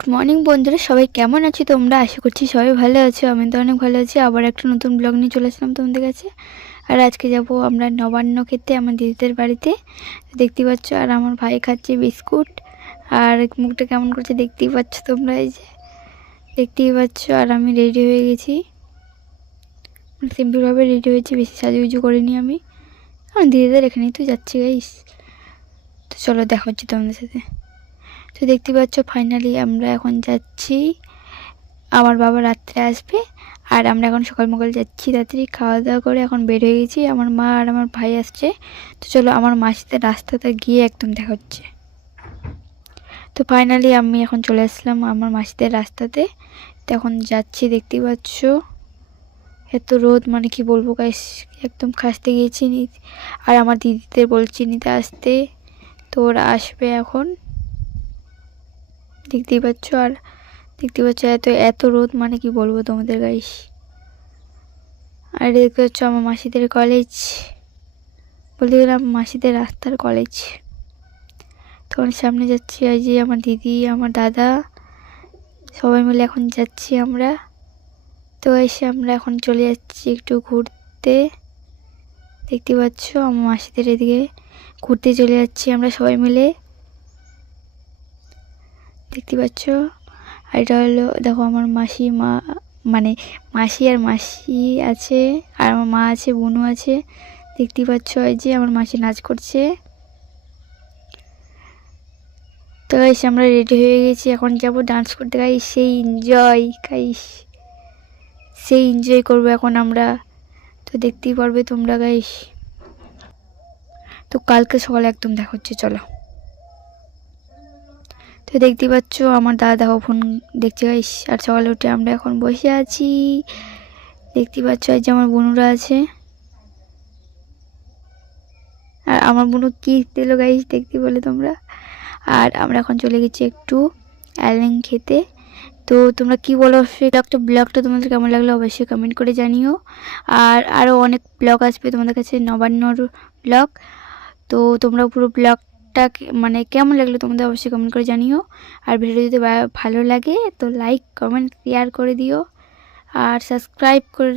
Good morning বন্ধুরা, সবাই কেমন আছো তোমরা? আশা করছি সবাই ভালো আছো। আমি তো অনেক ভালো আছি। আবার একটা নতুন ব্লগ নিয়ে চলে আসলাম তোমাদের কাছে। আর আজকে যাব আমরা নবান্ন খেতে আমার দিদিদের বাড়িতে। দেখতেই পাচ্ছ, আর আমার ভাই খাচ্ছে বিস্কুট। আর মুখটা কেমন করছে দেখতেই পাচ্ছ তোমরা, এই যে দেখতেই পাচ্ছ। আর আমি রেডি হয়ে গেছি, সিম্পলভাবে রেডি হয়েছি, বেশি সাজুগুজু করিনি আমি। আমার দিদিদের এখানেই তো যাচ্ছি গাইস। তো চলো দেখা হচ্ছে তোমাদের সাথে। তো দেখতে পাচ্ছ ফাইনালি আমরা এখন যাচ্ছি। আমার বাবা রাত্রে আসবে, আর আমরা এখন সকাল যাচ্ছি। তাড়াতাড়ি খাওয়া দাওয়া করে এখন বের হয়ে গেছি। আমার মা আর আমার ভাই আসছে। তো চলো আমার মাসিদের রাস্তাতে গিয়ে একদম দেখা হচ্ছে। তো ফাইনালি আমি এখন চলে আসলাম আমার মাসিদের রাস্তাতে। তো এখন যাচ্ছি, দেখতেই পাচ্ছ এত রোদ, মানে কি বলবো গাইস, একদম খাসতে গিয়েছি। আর আমার দিদিদের বলছি নিতে আসতে, তো ওরা আসবে এখন, দেখতেই পাচ্ছ। আর দেখতে পাচ্ছ এত এত রোদ, মানে কি বলবো তোমাদের গাইস। আর দেখতে পাচ্ছ আমার মাসিদের কলেজ, বলতে গেলাম মাসিদের রাস্তার কলেজ। তখন সামনে যাচ্ছি, এই যে আমার দিদি, আমার দাদা, সবাই মিলে এখন যাচ্ছি আমরা। তো এসে আমরা এখন চলে যাচ্ছি একটু ঘুরতে। দেখতে পাচ্ছ আমার মাসিদের এদিকে ঘুরতে চলে যাচ্ছি আমরা সবাই মিলে, দেখতে পাচ্ছ। আর এটা হলো, দেখো আমার মাসি, মা মানে মাসি আর মাসি আছে, আর আমার মা আছে, বোনও আছে। দেখতেই পাচ্ছ এই যে আমার মাসি নাচ করছে। তো গাইস আমরা রেডি হয়ে গেছি, এখন যাব ডান্স করতে গাইস। সেই এনজয় গাইস, সেই এনজয় করবো এখন আমরা। তো দেখতেই পারবে তোমরা গাইস। তো কালকে সকালে একদম দেখা হচ্ছে, চলো। তো দেখতেই পাচ্ছ আমার দাদা দেখো ফোন দেখছে গাইস। আর সকালে উঠে আমরা এখন বসে আছি, দেখতেই পাচ্ছ এই যে আমার বোনুরা আছে। আর আমার বোনু কি দিল গাইস দেখতে বলে তোমরা। আর আমরা এখন চলে গেছি একটু অ্যালেন খেতে। তো তোমরা কি বলো অবশ্যই, ব্লগটা তোমাদের কেমন লাগলো অবশ্যই কমেন্ট করে জানিও। আর আরও অনেক ব্লগ আসবে তোমাদের কাছে, নবান্নর ব্লগ। তো তোমরা পুরো ব্লগটা মানে কেমন লাগলো তোমাদের অবশ্যই কমেন্ট করে জানিও। আর ভিডিও যদি ভালো লাগে তো লাইক কমেন্ট শেয়ার করে দিও। আর সাবস্ক্রাইব করে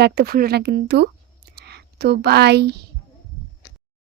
রাখতে ভুলো না কিন্তু। তো বাই।